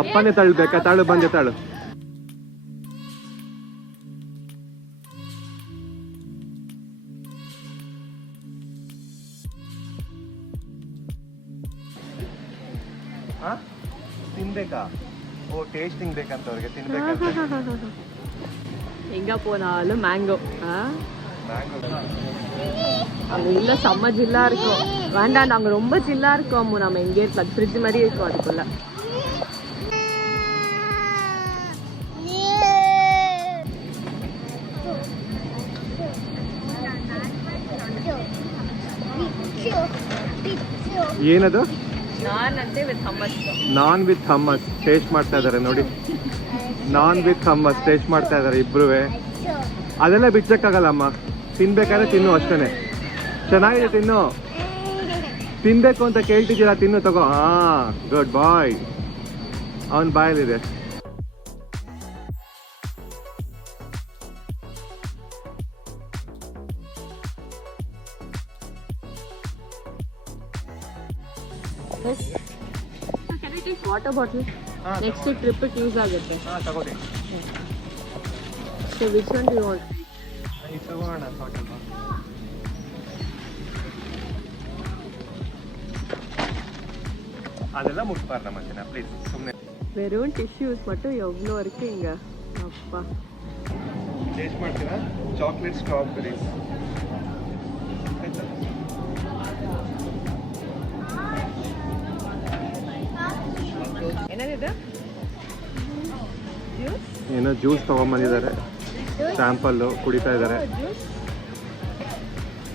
ಅಪ್ಪನೇ ತಳ್ಬೇಕಾ? ತಾಳು ಬಂದೆ ತಾಳು. ತಿನ್ಬೇಕಾ? ಓ ಟೇಸ್ಟಿಂಗ್ ಬೇಕಂತ ಅವ್ರಿಗೆ, ತಿನ್ಬೇಕಂತ. எங்க போனாலும் மேங்கோ. அங்க இல்ல செம்ம ஜில்லா இருக்கும். வேண்டாம், அங்க ரொம்ப ஜில்லா இருக்கும். நம்ம எங்கே இருக்கலாம், ஃப்ரிட்ஜ் மாதிரி இருக்கும் அதுக்குள்ள. ಏನದು? ನಾನ್ ವಿತ್ ಹಮ್ಮಸ್ ಟೇಸ್ಟ್ ಮಾಡ್ತಾ ಇದಾರೆ ನೋಡಿ. ನಾನ್ ವಿತ್ ಹಮ್ಮಸ್ ಟೇಸ್ಟ್ ಮಾಡ್ತಾ ಇದಾರೆ ಇಬ್ರು. ಅದೆಲ್ಲ ಬಿಚ್ಚಕ್ಕಾಗಲ್ಲ ಅಮ್ಮ, ತಿನ್ಬೇಕಾದ್ರೆ ತಿನ್ನು ಅಷ್ಟೇನೆ. ಚೆನ್ನಾಗಿದೆ, ತಿನ್ನು. ತಿನ್ಬೇಕು ಅಂತ ಕೇಳ್ತಿದ್ದೀರಾ, ತಿನ್ನು ತಗೋ. ಹಾ ಗುಡ್ ಬಾಯ್. ಅವನ್ ಬಾಯಲ್ಲಿದೆ. Water bottle next trip use ಆಗುತ್ತೆ. ತಗೋಡಿ. So which one do you want? ತಗೋಣ. அதெல்லாம் முட்பார்ல மச்சனா ப்ளீஸ் சும்மா. வெறும் டிஷ்யூஸ் மட்டும் எவ்வளோ இருக்கு இங்க. அப்பா டேஸ்ட் ಮಾಡ್ತೀರಾ? Chocolate strawberries. ಏನದು? ಏನೋ ಜ್ಯೂಸ್ ತಗೊಂಡ್ಬಂದಿದ್ದಾರೆ, ಸ್ಯಾಂಪಲ್ ಕುಡಿತಾ ಇದ್ದಾರೆ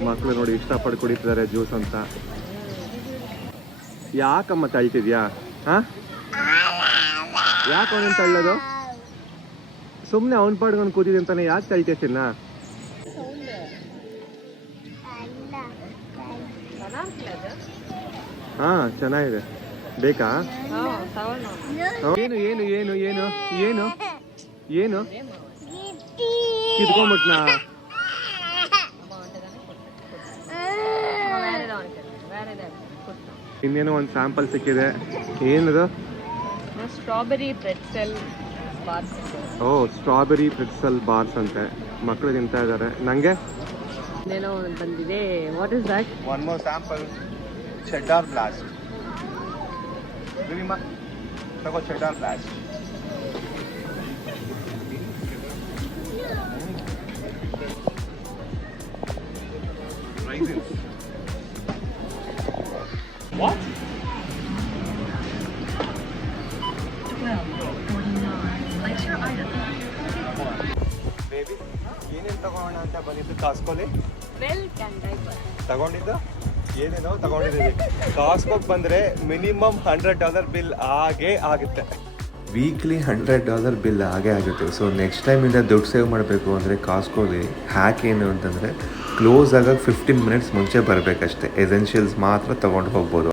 ಮಕ್ಕಳು. ನೋಡಿ ಇಷ್ಟಪಟ್ಟು ಕುಡಿತಿದ್ದಾರೆ ಜ್ಯೂಸ್ ಅಂತ. ಯಾಕಮ್ಮ ತಳ್ತಿದ್ಯಾ? ಯಾಕೆ ಅವನನ್ನು ತಳ್ಳೋದು? ಸುಮ್ಮನೆ ಅವನ ಪಾಡ್ಕೊಂಡು ಕೂತಿದ್ದೆ ಅಂತಾನೆ ಯಾಕೆ ತಳ್ತಿರ್ತೀನ? ಹಾ ಚೆನ್ನಾಗಿದೆ. ಬೇಕಾ? ಏನು ಏನು ಏನು ಏನು ಏನು ಏನು ಕಿತ್ಕೊಂಡ್ಬಿಟ್ನಾ? ಇನ್ನೇನೋ ಒಂದು ಸ್ಯಾಂಪಲ್ ಸಿಕ್ಕಿದೆ. ಏನದು? Strawberry pretzel bars. ಓ ಸ್ಟ್ರಾಬೆರಿ ಪ್ರೆಟ್ಸೆಲ್ ಬಾರ್ಸ್ ಅಂತೆ. ಮಕ್ಕಳು ತಿಂತಾ ಇದ್ದಾರೆ. ನಂಗೆ ಏನೋ ಬಂದಿದೆ. What is that? One more sample. Cheddar blast. ತಗೋ ಚೆಡ್ಡಾರ್ ಬ್ಲಾಸ್ಟ್. What? ಬೇಬಿ ಏನೇನು ತಗೋಣ ಅಂತ ಬಂದಿದ್ದು ಕಾಸ್ಕೋಲಿ? ತಗೊಂಡಿದ್ದು ಏನೇನೋ ತಗೊಂಡಿದ್ದೀವಿ. ಕಾಸ್ಕೋಗೆ ಬಂದರೆ ಮಿನಿಮಮ್ $100 ಬಿಲ್ ಆಗೇ ಆಗುತ್ತೆ. ವೀಕ್ಲಿ $100 ಬಿಲ್ ಆಗೇ ಆಗುತ್ತೆ. ಸೊ ನೆಕ್ಸ್ಟ್ ಟೈಮಿಂದ ದುಡ್ಡು ಸೇವ್ ಮಾಡಬೇಕು ಅಂದರೆ ಕಾಸ್ಕೋಲಿ ಹ್ಯಾಕ್ ಏನು ಅಂತಂದರೆ ಕ್ಲೋಸ್ ಆಗೋಕ್ಕೆ 15 ಮಿನಿಟ್ಸ್ ಮುಂಚೆ ಬರಬೇಕಷ್ಟೆ. ಎಸೆನ್ಷಿಯಲ್ಸ್ ಮಾತ್ರ ತೊಗೊಂಡು ಹೋಗ್ಬೋದು.